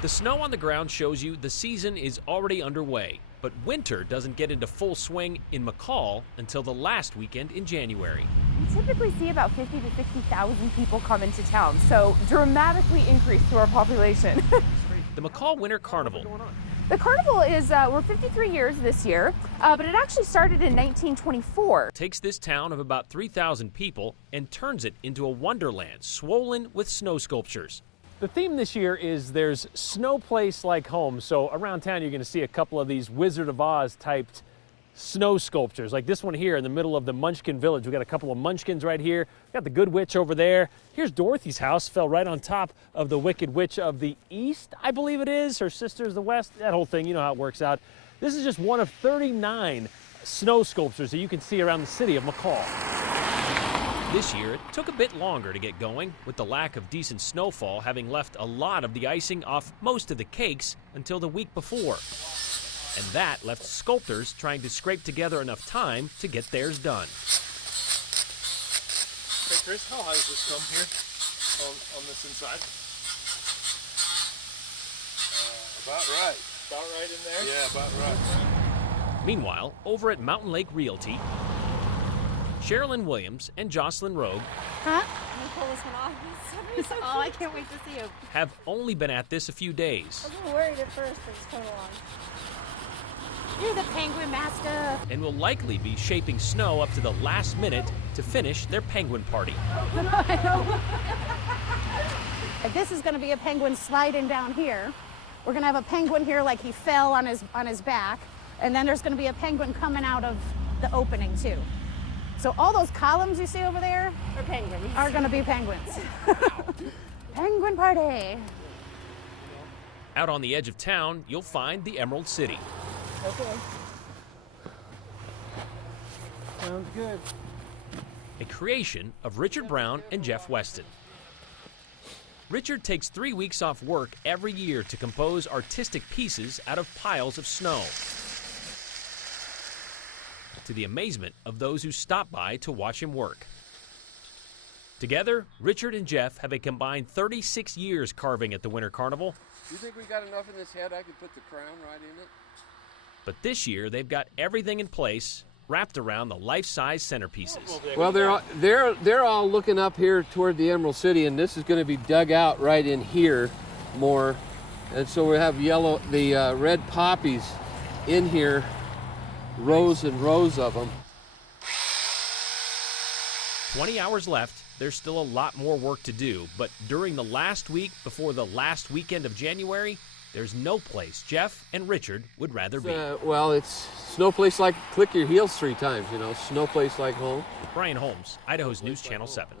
The snow on the ground shows you the season is already underway, but winter doesn't get into full swing in McCall until the last weekend in January. We typically see about 50 to 60,000 people come into town, so dramatically increased to our population. The McCall Winter Carnival. The carnival is, we're 53 years this year, but it actually started in 1924. Takes this town of about 3,000 people and turns it into a wonderland swollen with snow sculptures. The theme this year is there's snow place like home. So around town you're going to see a couple of these Wizard of Oz typed snow sculptures, like this one here in the middle of the Munchkin Village. We got a couple of Munchkins right here. We got the Good Witch over there. Here's Dorothy's house, fell right on top of the Wicked Witch of the East, I believe it is. Her sister's the West. That whole thing, you know how it works out. This is just one of 39 snow sculptures that you can see around the city of McCall. This year, it took a bit longer to get going, with the lack of decent snowfall having left a lot of the icing off most of the cakes until the week before. And that left sculptors trying to scrape together enough time to get theirs done. Hey Chris, how high does this come here on this inside? About right. About right in there? Yeah, about right. Meanwhile, over at Mountain Lake Realty, Sherilyn Williams and Jocelyn Rogue Huh? Can you pull this one off? Oh, I can't wait to see you. have only been at this a few days I was a little worried at first, but it's coming along. You're the penguin master. and will likely be shaping snow up to the last minute to finish their penguin party. This is going to be a penguin sliding down here. We're going to have a penguin here like he fell on his back, and then there's going to be a penguin coming out of the opening too. So all those columns you see over there are going to be penguins. Penguin party. Out on the edge of town, you'll find the Emerald City. Okay. Sounds good. A creation of Richard Brown and Jeff Weston. Richard takes 3 weeks off work every year to compose artistic pieces out of piles of snow, to the amazement of those who stop by to watch him work. Together, Richard and Jeff have a combined 36 years carving at the Winter Carnival, You think we got enough in this head I could put the crown right in it? but this year they've got everything in place, wrapped around the life-size centerpieces. Well, they're all looking up here toward the Emerald City, and this is going to be dug out right in here more. And so we have the red poppies in here, rows and rows of them. 20 hours left. There's still a lot more work to do, but during the last week before the last weekend of January, there's no place Jeff and Richard would rather be. Well, it's snow place like click your heels 3 times, you know, snow place like home. Brian Holmes, Idaho's News Channel 7.